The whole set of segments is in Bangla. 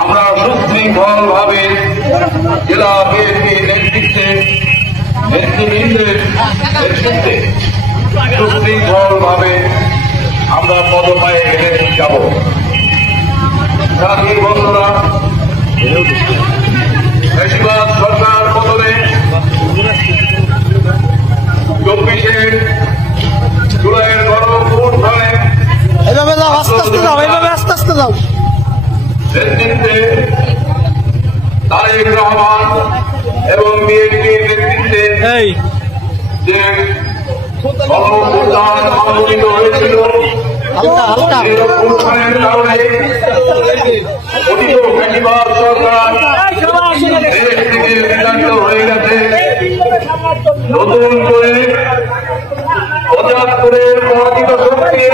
আমরা সুশৃঙ্খল ভাবে জেলা বিএনপির নেতৃত্বে সুশৃঙ্খল ভাবে আমরা পদপায়ে হেঁটে যাব। সাথী বন্ধুরা, বেশিরভাগ সরকার পতনে 24শে জুলাইয়ের গণভোট হয় এইভাবে যাও, আস্তে আস্তে যাও, এইভাবে আস্তে আস্তে যাও। নেতৃত্বে তারেক রহমান এবং বিএনপির নেতৃত্বে যে গণভোটদান সংগঠিত হয়েছিল, অনুষ্ঠানের কারণে অতীত বেশিরভাগ সরকার দেশ থেকে বিতাড়িত হয়ে গেছে। নতুন করে ৭৫-এর পরাজিত শক্তি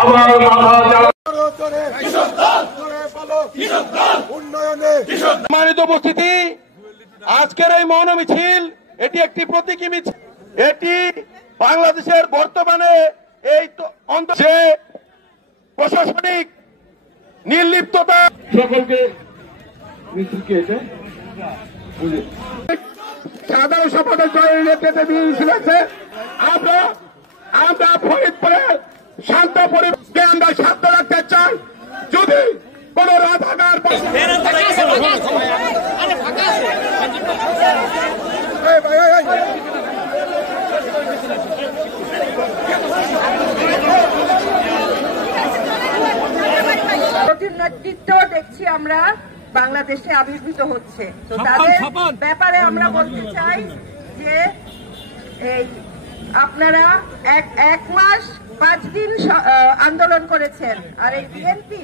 আমার মাথা সম্মানিত উপস্থিতি, আজকের এই মৌন মিছিল এটি একটি প্রতীকী মিছিল। এটি বাংলাদেশের বর্তমানে এই যে প্রশাসনিক নির্লিপ্ততা সকলকে সাধারণ সম্পাদক দলের নেতৃত্বে মিছিল আছে। আমরা ফরিদপুরে শান্ত পরিবেশকে আমরা শান্ত রাখতে চাই। যদি কোন রাধাকার নেতৃত্ব দেখছি আমরা বাংলাদেশে আবির্ভূত হচ্ছে, তো তাদের ব্যাপারে আমরা বলতে চাই যে এই আপনারা এক মাস 5 দিন আন্দোলন করেছেন, আর এই বিএনপি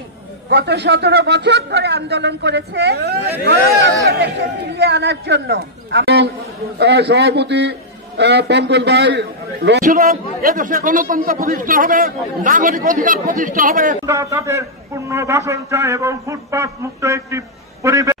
গত 17 বছর ধরে আন্দোলন করেছে দেশে ফিরিয়ে আনার জন্য। সভাপতি পঙ্কজ ভাই, এদেশে গণতন্ত্র প্রতিষ্ঠা হবে, নাগরিক অধিকার প্রতিষ্ঠা হবে। তাদের পূর্ণ বাসন চায় এবং ফুটপাত মুক্ত একটি পরিবেশ